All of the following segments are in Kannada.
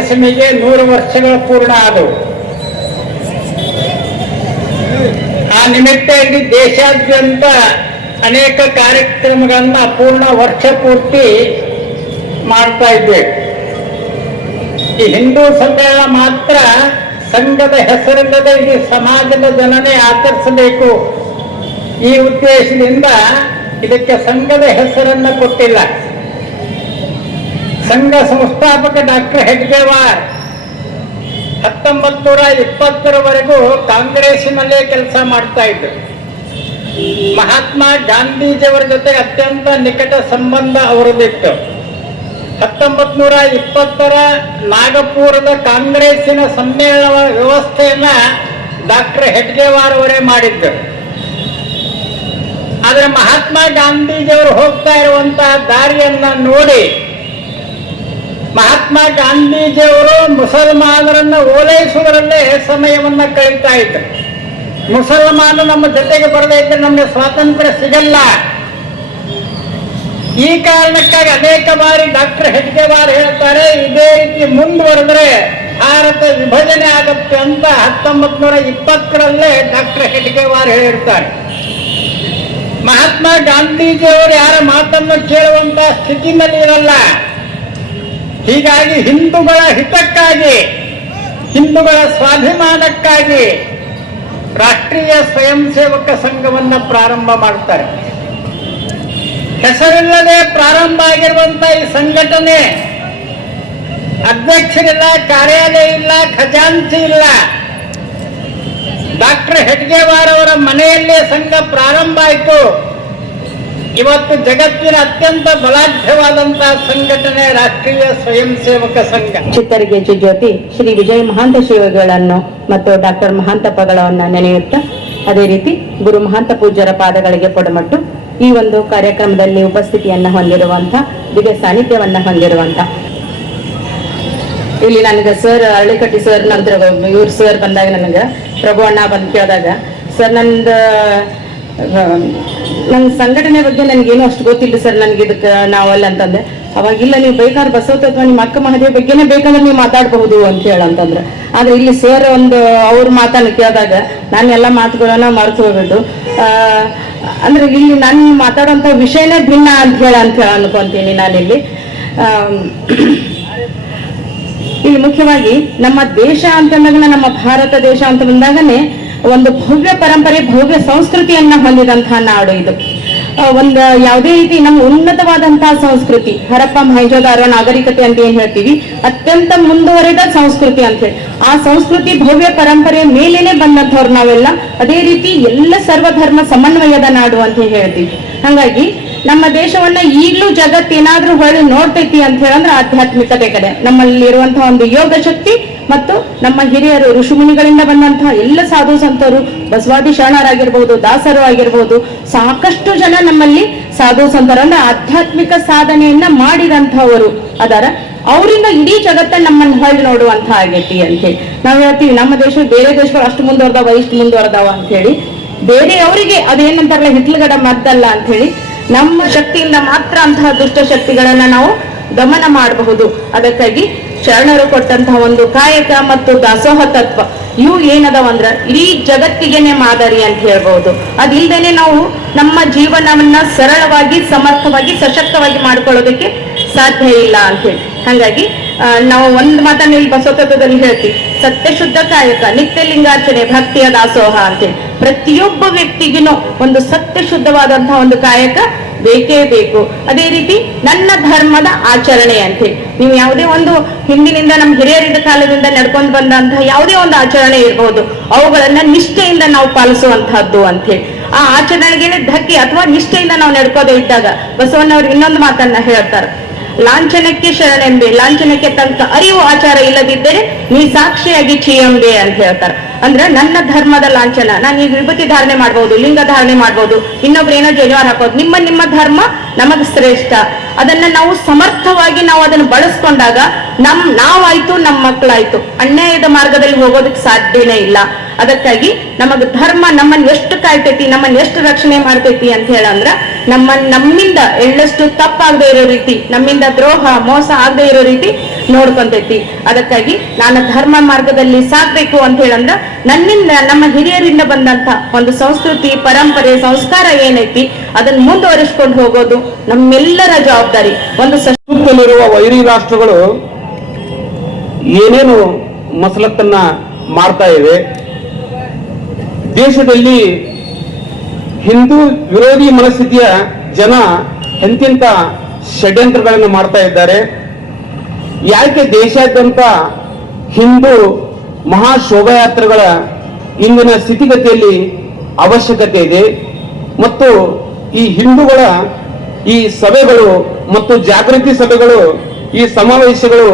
ವಿಜಯದಶಮಿಗೆ 100 ವರ್ಷಗಳು ಪೂರ್ಣ ಆದವು. ಆ ನಿಮಿತ್ತ ಇಡೀ ದೇಶಾದ್ಯಂತ ಅನೇಕ ಕಾರ್ಯಕ್ರಮಗಳನ್ನ ಪೂರ್ಣ ವರ್ಷ ಪೂರ್ತಿ ಮಾಡ್ತಾ ಇದ್ದೇವೆ. ಈ ಹಿಂದೂ ಸಮ್ಮೇಳನ ಮಾತ್ರ ಸಂಘದ ಹೆಸರಿಲ್ಲದೆ ಇಡೀ ಸಮಾಜದ ಜನನೇ ಆಚರಿಸಬೇಕು ಈ ಉದ್ದೇಶದಿಂದ ಇದಕ್ಕೆ ಸಂಘದ ಹೆಸರನ್ನು ಕೊಟ್ಟಿಲ್ಲ. ಸಂಘ ಸಂಸ್ಥಾಪಕ ಡಾಕ್ಟರ್ ಹೆಡ್ಗೇವಾರ್ 1920ರವರೆಗೂ ಕಾಂಗ್ರೆಸ್ಸಿನಲ್ಲೇ ಕೆಲಸ ಮಾಡ್ತಾ ಇದ್ರು. ಮಹಾತ್ಮ ಗಾಂಧೀಜಿಯವರ ಜೊತೆ ಅತ್ಯಂತ ನಿಕಟ ಸಂಬಂಧ ಅವರದಿತ್ತು. 1920ರ ನಾಗಪುರದ ಕಾಂಗ್ರೆಸ್ಸಿನ ಸಮ್ಮೇಳನ ವ್ಯವಸ್ಥೆಯನ್ನ ಡಾಕ್ಟರ್ ಹೆಡ್ಗೇವಾರ್ ಅವರೇ ಮಾಡಿದ್ದರು. ಆದರೆ ಮಹಾತ್ಮ ಗಾಂಧೀಜಿಯವರು ಹೋಗ್ತಾ ಇರುವಂತಹ ದಾರಿಯನ್ನ ನೋಡಿ ಮಹಾತ್ಮ ಗಾಂಧೀಜಿಯವರು ಮುಸಲ್ಮಾನರನ್ನ ಓಲೈಸುವುದರಲ್ಲೇ ಸಮಯವನ್ನ ಕಳೀತಾ ಇದ್ರು. ಮುಸಲ್ಮಾನ ನಮ್ಮ ಜೊತೆಗೆ ಬರದೇ ಇದ್ರೆ ನಮಗೆ ಸ್ವಾತಂತ್ರ್ಯ ಸಿಗಲ್ಲ. ಈ ಕಾರಣಕ್ಕಾಗಿ ಅನೇಕ ಬಾರಿ ಡಾಕ್ಟರ್ ಹೆಡ್ಗೇವಾರ್ ಹೇಳ್ತಾರೆ, ಇದೇ ರೀತಿ ಮುಂದುವರೆದ್ರೆ ಭಾರತ ವಿಭಜನೆ ಆಗುತ್ತೆ ಅಂತ 1920ರಲ್ಲೇ ಡಾಕ್ಟರ್ ಹೆಡ್ಗೇವಾರ್ ಹೇಳಿರ್ತಾರೆ. ಮಹಾತ್ಮ ಗಾಂಧೀಜಿಯವರು ಯಾರ ಮಾತನ್ನು ಕೇಳುವಂತ ಸ್ಥಿತಿನಲ್ಲಿ ಇರಲ್ಲ. ಹೀಗಾಗಿ ಹಿಂದೂಗಳ ಹಿತಕ್ಕಾಗಿ, ಹಿಂದೂಗಳ ಸ್ವಾಭಿಮಾನಕ್ಕಾಗಿ ರಾಷ್ಟ್ರೀಯ ಸ್ವಯಂ ಸೇವಕ ಸಂಘವನ್ನ ಪ್ರಾರಂಭ ಮಾಡ್ತಾರೆ. ಹೆಸರಿಲ್ಲದೆ ಪ್ರಾರಂಭ ಆಗಿರುವಂತ ಈ ಸಂಘಟನೆ ಅಧ್ಯಕ್ಷರಿಲ್ಲ, ಕಾರ್ಯಾಲಯ ಇಲ್ಲ, ಖಜಾಂಚಿ ಇಲ್ಲ. ಡಾಕ್ಟರ್ ಹೆಡ್ಗೇವಾರ್ ಅವರ ಮನೆಯಲ್ಲೇ ಸಂಘ ಪ್ರಾರಂಭ ಆಯಿತು. ಇವತ್ತು ಜಗತ್ತಿನ ಅತ್ಯಂತ ಬಲಾಢ್ಯವಾದಂತಹ ಸಂಘಟನೆ ರಾಷ್ಟ್ರೀಯ ಸ್ವಯಂ ಸೇವಕ ಸಂಘ. ಚಿತ್ತರಗೆಜ್ಜೆ ಜ್ಯೋತಿ ಶ್ರೀ ವಿಜಯ ಮಹಾಂತ ಶಿವಗಳನ್ನು ಮತ್ತು ಡಾಕ್ಟರ್ ಮಹಾಂತಪ್ಪಗಳನ್ನ ನೆನೆಯುತ್ತಾ, ಅದೇ ರೀತಿ ಗುರು ಮಹಾಂತ ಪೂಜ್ಯರ ಪಾದಗಳಿಗೆ ಪೊಡಮಟ್ಟು ಈ ಒಂದು ಕಾರ್ಯಕ್ರಮದಲ್ಲಿ ಉಪಸ್ಥಿತಿಯನ್ನ ಹೊಂದಿರುವಂತ, ದಿವ್ಯ ಸಾನ್ನಿಧ್ಯವನ್ನ ಹೊಂದಿರುವಂತ ಇಲ್ಲಿ ನನಗೆ ಸರ್ ಅರಳಿಕಟ್ಟಿ ಸರ್ ನಂತರ ಇವ್ರು ಸರ್ ಬಂದಾಗ ನನಗೆ ಪ್ರಭು ಅಣ್ಣ ಬಂದು ಕೇಳಿದಾಗ, ಸರ್ ನನ್ನ ಸಂಘಟನೆ ಬಗ್ಗೆ ನನಗೇನು ಅಷ್ಟು ಗೊತ್ತಿಲ್ಲ ಸರ್, ನನಗೆ ಇದಕ್ಕೆ ನಾವಲ್ಲ ಅಂತಂದೆ. ಅವಾಗಿಲ್ಲ, ನೀವು ಬೇಕಾದ್ರೆ ಬಸವತತ್ವ ನಿಮ್ಮ ಅಕ್ಕ ಮಹಾದೇವ್ ಬಗ್ಗೆನೇ ಬೇಕಾದ್ರೆ ನೀವು ಮಾತಾಡಬಹುದು ಅಂತ ಹೇಳಂತಂದ್ರೆ. ಆದ್ರೆ ಇಲ್ಲಿ ಸರ್ ಅವ್ರ ಮಾತನ್ನು ಕೇಳಿದಾಗ ನಾನು ಎಲ್ಲ ಮಾತುಗಳನ್ನ ಮರೆತು ಹೋಗ್ಬಿಟ್ಟು ಅಂದ್ರೆ ಇಲ್ಲಿ ನಾನು ಮಾತಾಡೋಂಥ ವಿಷಯನೇ ಭಿನ್ನ ಅಂತ ಹೇಳ ಅನ್ಕೊಂತೀನಿ. ನಾನಿಲ್ಲಿ ಇಲ್ಲಿ ಮುಖ್ಯವಾಗಿ ನಮ್ಮ ದೇಶ ಅಂತಂದಾಗ, ನಮ್ಮ ಭಾರತ ದೇಶ ಅಂತ ಬಂದಾಗನೇ ಒಂದು ಭವ್ಯ ಪರಂಪರೆ, ಭವ್ಯ ಸಂಸ್ಕೃತಿಯನ್ನ ಹೊಂದಿದಂತಹ ನಾಡು ಇದು. ಒಂದು ಯಾವುದೇ ರೀತಿ ನಮ್ಮ ಉನ್ನತವಾದಂತಹ ಸಂಸ್ಕೃತಿ, ಹರಪ್ಪ ಮೊಹೆಂಜೋದಾರೋ ನಾಗರಿಕತೆ ಅಂತ ಏನ್ ಹೇಳ್ತೀವಿ, ಅತ್ಯಂತ ಮುಂದುವರೆದ ಸಂಸ್ಕೃತಿ ಅಂತ ಹೇಳಿ, ಆ ಸಂಸ್ಕೃತಿ ಭವ್ಯ ಪರಂಪರೆಯ ಮೇಲೇನೆ ಬಂದಂಥವ್ರು ನಾವೆಲ್ಲ. ಅದೇ ರೀತಿ ಎಲ್ಲ ಸರ್ವಧರ್ಮ ಸಮನ್ವಯದ ನಾಡು ಅಂತ ಹೇಳ್ತೀವಿ. ಹಾಗಾಗಿ ನಮ್ಮ ದೇಶವನ್ನ ಈಗಲೂ ಜಗತ್ತೇನಾದ್ರೂ ಹೊಳ್ಳಿ ನೋಡ್ತೈತಿ ಅಂತ ಹೇಳಂದ್ರೆ ಆಧ್ಯಾತ್ಮಿಕತೆ ಕಡೆ ನಮ್ಮಲ್ಲಿ ಇರುವಂತಹ ಒಂದು ಯೋಗ ಶಕ್ತಿ ಮತ್ತು ನಮ್ಮ ಹಿರಿಯರು ಋಷಿಮುನಿಗಳಿಂದ ಬಂದಂತಹ ಎಲ್ಲ ಸಾಧು ಸಂತರು, ಬಸವಾದಿ ಶರಣರಾಗಿರ್ಬಹುದು, ದಾಸರು ಆಗಿರ್ಬಹುದು, ಸಾಕಷ್ಟು ಜನ ನಮ್ಮಲ್ಲಿ ಸಾಧು ಸಂತರು ಅಂದ್ರೆ ಆಧ್ಯಾತ್ಮಿಕ ಸಾಧನೆಯನ್ನ ಮಾಡಿದಂಥವರು ಅದರ. ಅವರಿಂದ ಇಡೀ ಜಗತ್ತ ನಮ್ಮನ್ನು ಹೊಳ್ಳಿ ನೋಡುವಂತ ಆಗೈತಿ ಅಂತ ಹೇಳಿ ನಾವ್ ಹೇಳ್ತೀವಿ. ನಮ್ಮ ದೇಶ ಬೇರೆ ದೇಶಗಳು ಅಷ್ಟು ಮುಂದುವರೆದವ, ಇಷ್ಟು ಮುಂದುವರೆದವ ಅಂತ ಹೇಳಿ, ಬೇರೆಯವರಿಗೆ ಅದೇನಂತಾರಲ್ಲ ಹಿತ್ಲುಗಡ ಮದ್ದಲ್ಲ ಅಂತ ಹೇಳಿ, ನಮ್ಮ ಶಕ್ತಿಯಿಂದ ಮಾತ್ರ ಅಂತಹ ದುಷ್ಟ ಶಕ್ತಿಗಳನ್ನ ನಾವು ದಮನ ಮಾಡಬಹುದು. ಅದಕ್ಕಾಗಿ ಶರಣರು ಕೊಟ್ಟಂತಹ ಒಂದು ಕಾಯಕ ಮತ್ತು ದಾಸೋಹ ತತ್ವ ಇವು ಏನದವಂದ್ರ ಇಡೀ ಜಗತ್ತಿಗೆನೆ ಮಾದರಿ ಅಂತ ಹೇಳ್ಬಹುದು. ಅದಿಲ್ದೇನೆ ನಾವು ನಮ್ಮ ಜೀವನವನ್ನ ಸರಳವಾಗಿ, ಸಮರ್ಥವಾಗಿ, ಸಶಕ್ತವಾಗಿ ಮಾಡ್ಕೊಳ್ಳೋದಕ್ಕೆ ಸಾಧ್ಯ ಇಲ್ಲ ಅಂತ ಹೇಳಿ. ಹಾಗಾಗಿ ನಾವು ಒಂದು ಮಾತನ್ನ ಇಲ್ಲಿ ಬಸವತತ್ವದಲ್ಲಿ ಹೇಳ್ತೀವಿ, ಸತ್ಯ ಶುದ್ಧ ಕಾಯಕ, ನಿತ್ಯ ಲಿಂಗಾರ್ಚನೆ, ಭಕ್ತಿಯ ದಾಸೋಹ ಅಂತೇಳಿ. ಪ್ರತಿಯೊಬ್ಬ ವ್ಯಕ್ತಿಗೂ ಒಂದು ಸತ್ಯ ಶುದ್ಧವಾದಂತಹ ಒಂದು ಕಾಯಕ ಬೇಕೇ ಬೇಕು. ಅದೇ ರೀತಿ ನನ್ನ ಧರ್ಮದ ಆಚರಣೆ ಅಂತೇಳಿ, ನೀವು ಯಾವುದೇ ಒಂದು ಹಿಂದಿನಿಂದ ನಮ್ಮ ಹಿರಿಯರಿದ್ದ ಕಾಲದಿಂದ ನಡ್ಕೊಂಡು ಬಂದಂತಹ ಯಾವುದೇ ಒಂದು ಆಚರಣೆ ಇರಬಹುದು, ಅವುಗಳನ್ನ ನಿಷ್ಠೆಯಿಂದ ನಾವು ಪಾಲಿಸುವಂತಹದ್ದು ಅಂತ ಹೇಳಿ. ಆ ಆಚರಣೆಗೆ ಧಕ್ಕೆ ಅಥವಾ ನಿಷ್ಠೆಯಿಂದ ನಾವು ನಡ್ಕೋದೇ ಇದ್ದಾಗ ಬಸವಣ್ಣವ್ರು ಇನ್ನೊಂದು ಮಾತನ್ನ ಹೇಳ್ತಾರೆ, ಲಾಂಛನಕ್ಕೆ ಶರಣೆಂಬೆ, ಲಾಂಛನಕ್ಕೆ ತನಕ ಅರಿವು ಆಚಾರ ಇಲ್ಲದಿದ್ದರೆ ನೀ ಸಾಕ್ಷಿಯಾಗಿ ಚೀಯಂಬೆ ಅಂತ ಹೇಳ್ತಾರೆ. ಅಂದ್ರೆ ನನ್ನ ಧರ್ಮದ ಲಾಂಛನ, ನಾನು ಈಗ ವಿಭೂತಿ ಧಾರಣೆ ಮಾಡ್ಬೋದು, ಲಿಂಗ ಧಾರಣೆ ಮಾಡ್ಬೋದು, ಇನ್ನೊಬ್ರು ಏನೋ ಜನಿವಾರ ಹಾಕೋದು, ನಿಮ್ಮ ಧರ್ಮ ನಮಗ್ ಶ್ರೇಷ್ಠ. ಅದನ್ನ ನಾವು ಸಮರ್ಥವಾಗಿ ನಾವು ಅದನ್ನು ಬಳಸ್ಕೊಂಡಾಗ ನಾವಾಯ್ತು, ನಮ್ಮ ಮಕ್ಕಳಾಯ್ತು, ಅನ್ಯಾಯದ ಮಾರ್ಗದಲ್ಲಿ ಹೋಗೋದಕ್ಕೆ ಸಾಧ್ಯನೇ ಇಲ್ಲ. ಅದಕ್ಕಾಗಿ ನಮಗ್ ಧರ್ಮ ನಮ್ಮನ್ನ ಎಷ್ಟು ಕಾಯ್ತೈತಿ, ನಮ್ಮನ್ನ ಎಷ್ಟು ರಕ್ಷಣೆ ಮಾಡ್ತೈತಿ ಅಂತ ಹೇಳಂದ್ರ ನಮ್ಮಿಂದ ಎಳ್ಳಷ್ಟು ತಪ್ಪಾಗದೆ ಇರೋ ರೀತಿ, ನಮ್ಮಿಂದ ದ್ರೋಹ ಮೋಸ ಆಗದೆ ಇರೋ ರೀತಿ ನೋಡ್ಕೊಂತೈತಿ. ಅದಕ್ಕಾಗಿ ನಾನು ಧರ್ಮ ಮಾರ್ಗದಲ್ಲಿ ಸಾಕ್ಬೇಕು ಅಂತ ಹೇಳಂದ್ರ ನನ್ನಿಂದ ನಮ್ಮ ಹಿರಿಯರಿಂದ ಬಂದಂತ ಒಂದು ಸಂಸ್ಕೃತಿ, ಪರಂಪರೆ, ಸಂಸ್ಕಾರ ಏನೈತಿ ಅದನ್ನ ಮುಂದುವರಿಸ್ಕೊಂಡು ಹೋಗೋದು ನಮ್ಮೆಲ್ಲರ ಜವಾಬ್ದಾರಿ. ಒಂದು ಸುತ್ತಲಿರುವ ವೈರಿ ರಾಷ್ಟ್ರಗಳು ಏನೇನು ಮಸಲತ್ತನ್ನ ಮಾಡ್ತಾ ಇವೆ, ದೇಶದಲ್ಲಿ ಹಿಂದೂ ವಿರೋಧಿ ಮನಸ್ಥಿತಿಯ ಜನ ಎಂತೆಂಥ ಷಡ್ಯಂತ್ರಗಳನ್ನು ಮಾಡ್ತಾ ಇದ್ದಾರೆ. ಯಾಕೆ ದೇಶಾದ್ಯಂತ ಹಿಂದೂ ಮಹಾಶೋಭಾಯಾತ್ರೆಗಳ ಇಂದಿನ ಸ್ಥಿತಿಗತಿಯಲ್ಲಿ ಅವಶ್ಯಕತೆ ಇದೆ ಮತ್ತು ಈ ಹಿಂದೂಗಳ ಈ ಸಭೆಗಳು ಮತ್ತು ಜಾಗೃತಿ ಸಭೆಗಳು, ಈ ಸಮಾವೇಶಗಳು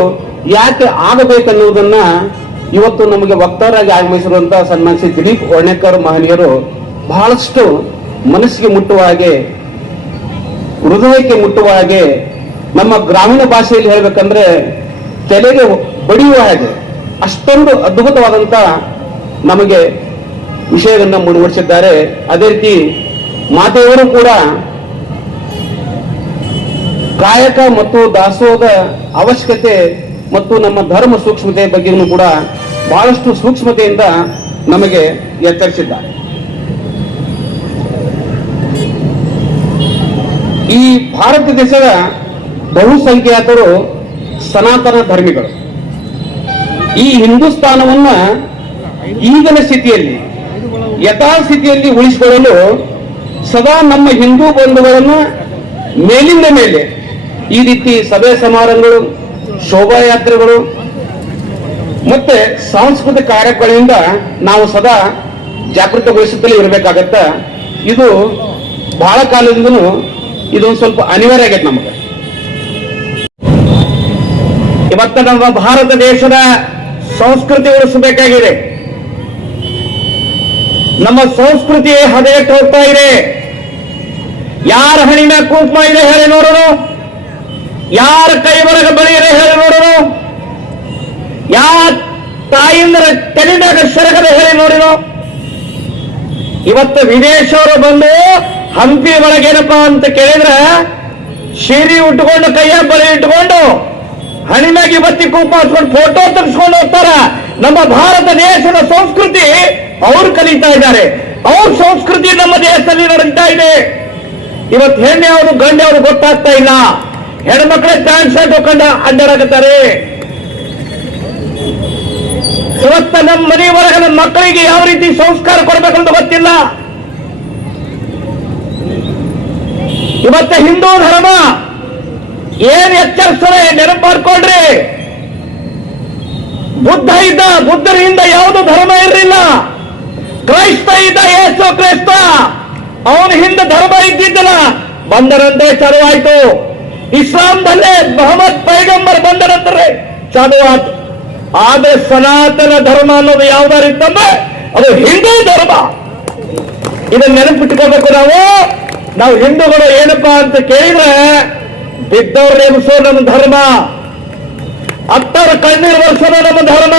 ಯಾಕೆ ಆಗಬೇಕನ್ನುವುದನ್ನ ಇವತ್ತು ನಮಗೆ ವಕ್ತಾರಾಗಿ ಆಗಮಿಸಿರುವಂತಹ ಸನ್ಮಾನ ಶ್ರೀ ದಿಲೀಪ್ ವರ್ಣೇಕರ್ ಮಹನೀಯರು ಬಹಳಷ್ಟು ಮನಸ್ಸಿಗೆ ಮುಟ್ಟುವ ಹಾಗೆ, ಹೃದಯಕ್ಕೆ ಮುಟ್ಟುವ ಹಾಗೆ, ನಮ್ಮ ಗ್ರಾಮೀಣ ಭಾಷೆಯಲ್ಲಿ ಹೇಳ್ಬೇಕಂದ್ರೆ ತಲೆಗೆ ಬಡಿಯುವ ಹಾಗೆ ಅಷ್ಟೊಂದು ಅದ್ಭುತವಾದಂತ ನಮಗೆ ವಿಷಯವನ್ನು ಮುಂದುವರಿಸಿದ್ದಾರೆ. ಅದೇ ರೀತಿ ಮಾತೆಯವರು ಕೂಡ ಕಾಯಕ ಮತ್ತು ದಾಸೋಹದ ಅವಶ್ಯಕತೆ ಮತ್ತು ನಮ್ಮ ಧರ್ಮ ಸೂಕ್ಷ್ಮತೆ ಬಗ್ಗೆಯೂ ಕೂಡ ಬಹಳಷ್ಟು ಸೂಕ್ಷ್ಮತೆಯಿಂದ ನಮಗೆ ಎಚ್ಚರಿಸಿದ್ದಾರೆ. ಈ ಭಾರತ ದೇಶದ ಬಹುಸಂಖ್ಯಾತರು ಸನಾತನ ಧರ್ಮಿಗಳು. ಈ ಹಿಂದೂಸ್ತಾನವನ್ನ ಈಗಿನ ಸ್ಥಿತಿಯಲ್ಲಿ ಯಥಾಸ್ಥಿತಿಯಲ್ಲಿ ಉಳಿಸಿಕೊಳ್ಳಲು ಸದಾ ನಮ್ಮ ಹಿಂದೂ ಬಂಧುಗಳನ್ನು ಮೇಲಿಂದ ಮೇಲೆ ಈ ರೀತಿ ಸಭೆ ಸಮಾರಂಭಗಳು, ಶೋಭಾಯಾತ್ರೆಗಳು ಮತ್ತೆ ಸಾಂಸ್ಕೃತಿಕ ಕಾರ್ಯಕ್ರಮಗಳಿಂದ ನಾವು ಸದಾ ಜಾಗೃತಗೊಳಿಸುತ್ತಲೇ ಇರಬೇಕಾಗತ್ತ. ಇದು ಬಹಳ ಕಾಲದಿಂದಲೂ ಇದೊಂದು ಸ್ವಲ್ಪ ಅನಿವಾರ್ಯ ಆಗೈತೆ ನಮಗೆ. ಇವತ್ತು ನಮ್ಮ ಭಾರತ ದೇಶದ ಸಂಸ್ಕೃತಿ ಉಳಿಸಬೇಕಾಗಿದೆ. ನಮ್ಮ ಸಂಸ್ಕೃತಿ ಹದಗೆಟ್ಟು ಹೋಗ್ತಾ ಇದೆ. ಯಾರ ಹಣಿನ ಕುಂಕುಮ ಇದೆ ಹೇಳಿ ನೋಡೋಣ, ಯಾರ ಕೈ ಬರಗ ಬಳಿ ಇದೆ ಹೇಳಿ ನೋಡೋಣ, ಯಾವ ತಾಯಿಂದರ ತೆಲಿದಾಗ ಸೆರಗದ ಹೇಳಿ ನೋಡಿರೋ. ಇವತ್ತು ವಿದೇಶವರು ಬಂದು ಹಂಪಿ ಒಳಗೇನಪ್ಪಾ ಅಂತ ಕೇಳಿದ್ರೆ ಸೀರೆ ಉಟ್ಕೊಂಡು ಕೈಯ ಬಳಿ ಇಟ್ಕೊಂಡು ಹಣಿನಾಗಿ ಬತ್ತಿ ಕುಂಕುಮ ಹಚ್ಕೊಂಡು ಫೋಟೋ ತೆಗೆಸ್ಕೊಂಡು ಹೋಗ್ತಾರ. ನಮ್ಮ ಭಾರತ ದೇಶದ ಸಂಸ್ಕೃತಿ ಅವ್ರು ಕಲಿತಾ ಇದ್ದಾರೆ. ಅವ್ರ ಸಂಸ್ಕೃತಿ ನಮ್ಮ ದೇಶದಲ್ಲಿ ನಡೀತಾ ಇದೆ. ಇವತ್ತು ಹೆಣ್ಣು ಯಾವುದು ಗಂಡು ಯಾವುದು ಗೊತ್ತಾಗ್ತಾ ಇಲ್ಲ. ಹೆಣ್ಮಕ್ಳೇ ಪ್ಯಾಂಟ್ ಶರ್ಟ್ ಹಾಕೊಂಡು ಅಡ್ಡಾಡಕತ್ತಾರೆ. ಇವತ್ತು ನಮ್ಮ ಮನೆ ಒಳಗೆ ನಮ್ಮ ಮಕ್ಕಳಿಗೆ ಯಾವ ರೀತಿ ಸಂಸ್ಕಾರ ಕೊಡ್ಬೇಕಂತ ಗೊತ್ತಿಲ್ಲ. ಇವತ್ತು ಹಿಂದೂ ಧರ್ಮ ಏನ್ ಎಚ್ಚರಿಸ್ತಾರೆ ನೆನಪು ಮಾಡ್ಕೊಳ್ರಿ. ಬುದ್ಧ ಇದ್ದ, ಬುದ್ಧರಿಂದ ಯಾವುದು ಧರ್ಮ ಇರಲಿಲ್ಲ. ಕ್ರೈಸ್ತ ಇದ್ದ, ಯೇಸು ಕ್ರೈಸ್ತ, ಅವನ ಹಿಂದೆ ಧರ್ಮ ಇದ್ದಿದ್ದಲ್ಲ. ಬಂದರಂತೆ ಚಾಲುವಾಯ್ತು. ಇಸ್ಲಾಂದಲ್ಲೇ ಮೊಹಮ್ಮದ್ ಪೈಗಂಬರ್ ಬಂದರಂತಾರೆ ಚಾಲುವಾಯ್ತು. ಆದ್ರೆ ಸನಾತನ ಧರ್ಮ ಅನ್ನೋದು ಯಾವ್ದಾರಿತ್ತಂದ್ರೆ ಅದು ಹಿಂದೂ ಧರ್ಮ. ಇದನ್ನ ನೆನಪಿಟ್ಕೋಬೇಕು ನಾವು ಹಿಂದೂಗಳು. ಏನಪ್ಪಾ ಅಂತ ಕೇಳಿದ್ರೆ ಬಿದ್ದವ್ರ ಎಬ್ಸೋ ನಮ್ಮ ಧರ್ಮ, ಅತ್ತವ್ರ ಕಣ್ಣೀರು ಬರ್ಸೋದು ನಮ್ಮ ಧರ್ಮ.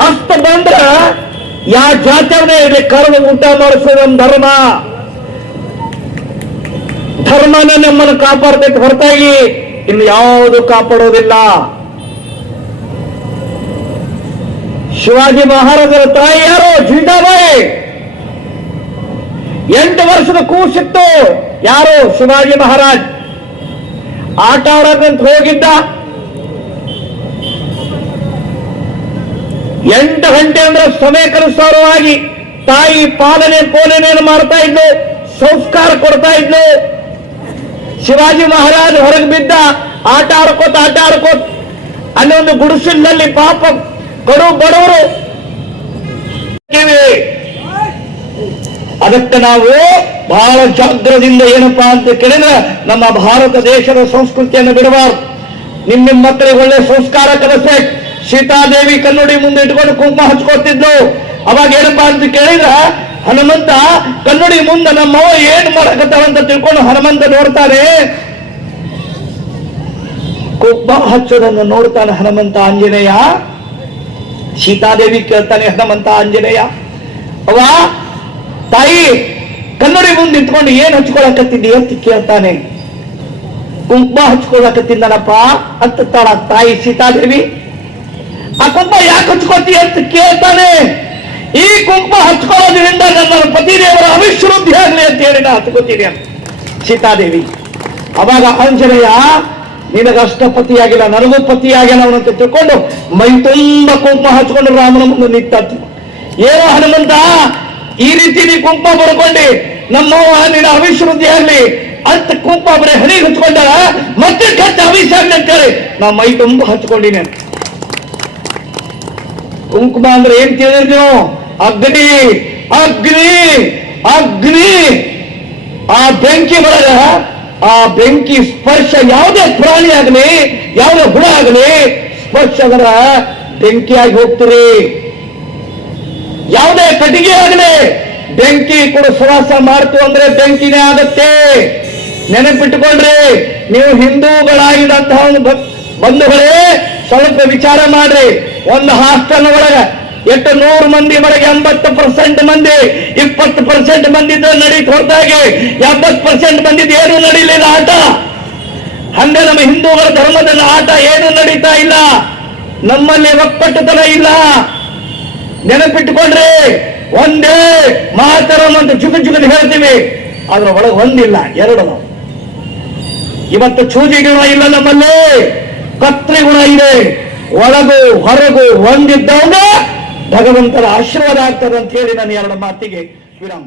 ಹಸ್ತ ಬಂದ್ರ ಯಾವ ಜಾತಿಯವನೇ ಇಲ್ಲಿ ಕರೆದು ಊಟ ಮಾಡಿಸೋದು ನಮ್ಮ ಧರ್ಮ. ಧರ್ಮನ ನಮ್ಮನ್ನು ಕಾಪಾಡ್ತೈತೆ ಹೊರತಾಗಿ ಇನ್ನು ಯಾವುದು ಕಾಪಾಡೋದಿಲ್ಲ. ಶಿವಾಜಿ ಮಹಾರಾಜರ ತಾಯಿ ಯಾರು? ಜೀಜಾಬಾಯಿ. 8 ವರ್ಷದ ಕೂಸಿತ್ತು. ಯಾರು? ಶಿವಾಜಿ ಮಹಾರಾಜ್. ಆಟ ಆಡೋದಂತ ಹೋಗಿದ್ದ. 8 ಗಂಟೆ ಅಂದ್ರೆ ಸಮಯಕ್ಕನುಸಾರವಾಗಿ ತಾಯಿ ಪಾಲನೆ ಪೋಲನೆಯನ್ನು ಮಾಡ್ತಾ ಇದ್ಲು, ಸಂಸ್ಕಾರ ಕೊಡ್ತಾ ಇದ್ಲು. ಶಿವಾಜಿ ಮಹಾರಾಜ್ ಹೊರಗೆ ಬಿದ್ದ. ಆಟ ಆಡ್ಕೋತ ಅಲ್ಲಿ ಒಂದು ಗುಡಿಸಲಿನಲ್ಲಿ ಪಾಪ ಕಡು ಬಡವರು. ಅದಕ್ಕೆ ನಾವು ಬಹಳ ಜಾಗ್ರದಿಂದ ಏನಪ್ಪಾ ಅಂತ ಕೇಳಿದ್ರೆ ನಮ್ಮ ಭಾರತ ದೇಶದ ಸಂಸ್ಕೃತಿಯನ್ನು ಬಿಡಬಾರ್ದು. ನಿಮ್ಮ ಮಕ್ಕಳಿಗೆ ಒಳ್ಳೆ ಸಂಸ್ಕಾರ ಕಲಿಸ್ಬೇಕು. ಸೀತಾದೇವಿ ಕನ್ನಡಿ ಮುಂದೆ ಇಟ್ಕೊಂಡು ಕುಂಕುಮ ಹಚ್ಕೊತಿದ್ಲು. ಅವಾಗ ಏನಪ್ಪಾ ಅಂತ ಕೇಳಿದ್ರ ಹನುಮಂತ ಕನ್ನಡಿ ಮುಂದೆ ನಮ್ಮವ ಏನ್ ಮಾಡಕತ್ತಾವಂತ ತಿಳ್ಕೊಂಡು ಹನುಮಂತ ನೋಡ್ತಾನೆ. ಕುಂಕುಮ ಹಚ್ಚೋದನ್ನು ನೋಡ್ತಾನೆ ಹನುಮಂತ ಆಂಜನೇಯ. ಸೀತಾದೇವಿ ಕೇಳ್ತಾನೆ ಹನುಮಂತ ಆಂಜನೇಯ, ಅವ ತಾಯಿ ಕನ್ನಡಿ ಮುಂದೆ ನಿಂತ್ಕೊಂಡು ಏನ್ ಹಚ್ಕೊಳಕತ್ತಿದ್ದಿ ಅಂತ ಕೇಳ್ತಾನೆ. ಕುಂಕುಮ ಹಚ್ಕೊಳಕತ್ತಿದ್ದನಪ್ಪ. ಅಂತ ತಾಯಿ ಸೀತಾದೇವಿ. ಆ ಕುಂಕುಮ ಯಾಕೆ ಹಚ್ಕೋತಿ ಅಂತ ಕೇಳ್ತಾನೆ. ಈ ಕುಂಕುಮ ಹಚ್ಕೊಳ್ಳೋದ್ರಿಂದ ನನ್ನ ಪತಿದೇವರ ಅವಿಶ್ವೃದ್ಧಿ ಆಗಲಿ ಅಂತ ಹೇಳಿ ನಾ ಹಚ್ಕೋತೀನಿ ಅಂತ ಸೀತಾದೇವಿ. ಅವಾಗ ಆಂಜನೇಯ ನಿನಗಷ್ಟ ಪತಿಯಾಗಿಲ್ಲ, ನನಗೂ ಪತಿಯಾಗಿಲ್ಲ ಅವನಂತ ತಿಳ್ಕೊಂಡು ಮೈ ತುಂಬ ಕುಂಕುಮ ಹಚ್ಕೊಂಡು ರಾಮನ ಮುಂದೆ ನಿಂತ. ಏನೋ ಹನುಮಂತ, ಈ ರೀತಿ ನೀ ಕುಂಕುಮ ಬರ್ಕೊಂಡಿ ನಮ್ಮವ್ವ ನಿನ್ನ ಅವಿಶ್ವೃದ್ಧಿ ಆಗ್ಲಿ ಅಂತ ಕುಂಕುಮ ಬರೀ ಹಣಿಗೆ ಹಚ್ಕೊಂಡಾರ, ಮತ್ತೆ ಕಚ್ಚ ಅವಿಶ್ಯ ಆಗ್ಲಿ ಅಂತೇಳಿ ನಾ ಮೈ ತುಂಬ ಹಚ್ಕೊಂಡಿನಿ ಅಂತ. ಕುಂಕುಮ ಅಂದ್ರೆ ಏನ್ ಕೇಳಿದ್ರಿ ನೀವು? ಅಗ್ನಿ, ಅಗ್ನಿ, ಅಗ್ನಿ. ಆ ಬೆಂಕಿ ಒಳಗ ಆ ಬೆಂಕಿ ಸ್ಪರ್ಶ ಯಾವುದೇ ಪ್ರಾಣಿ ಆಗಲಿ, ಯಾವುದೇ ಹುಳ ಆಗಲಿ ಸ್ಪರ್ಶ ಅದರ ಬೆಂಕಿಯಾಗಿ ಹೋಗ್ತೀರಿ. ಯಾವುದೇ ಕಟ್ಟಿಗೆ ಆಗಲಿ ಬೆಂಕಿ ಕೂಡ ಸುವಾಸ ಮಾಡ್ತು ಅಂದ್ರೆ ಬೆಂಕಿನೇ ಆಗತ್ತೆ. ನೆನಪಿಟ್ಟುಕೊಂಡ್ರಿ. ನೀವು ಹಿಂದೂಗಳಾಗಿದ್ದಂತಹ ಬಂಧುಗಳೇ ಸ್ವಲ್ಪ ವಿಚಾರ ಮಾಡ್ರಿ. ಒಂದು ಹಾಸ್ಟೆಲ್ ಒಳಗ ಎಷ್ಟು 100 ಮಂದಿ ಒಳಗೆ 80% ಮಂದಿ, 20% ಮಂದಿ ನಡೀತು ಹೊರತಾಗಿ 70% ಮಂದಿ ಏನು ನಡೀಲಿಲ್ಲ ಆಟ. ಹಂಗೆ ನಮ್ಮ ಹಿಂದೂಗಳ ಧರ್ಮದ ಆಟ ಏನು ನಡೀತಾ ಇಲ್ಲ. ನಮ್ಮಲ್ಲಿ ಒಕ್ಕಟ್ಟುತನ ಇಲ್ಲ. ನೆನಪಿಟ್ಟುಕೊಂಡ್ರಿ. ಒಂದೇ ಮಾತರಂ ಅಂತ ಜುಗುಜುಗುದು ಹೇಳ್ತೀವಿ, ಅದ್ರ ಒಳಗೆ ಒಂದಿಲ್ಲ, ಎರಡು ನಾವು. ಇವತ್ತು ಚೂಜಿ ಗುಣ ಇಲ್ಲ ನಮ್ಮಲ್ಲಿ, ಕತ್ರಿ ಗುಣ ಇದೆ. ಒಳಗು ಹೊರಗು ಒಂದಿದ್ದವಾಗ ಭಗವಂತನ ಆಶೀರ್ವಾದ ಆಗ್ತದೆ ಅಂತ ಹೇಳಿ ನಾನು ಎರಡು ಮಾತಿಗೆ ವಿರಾಮ.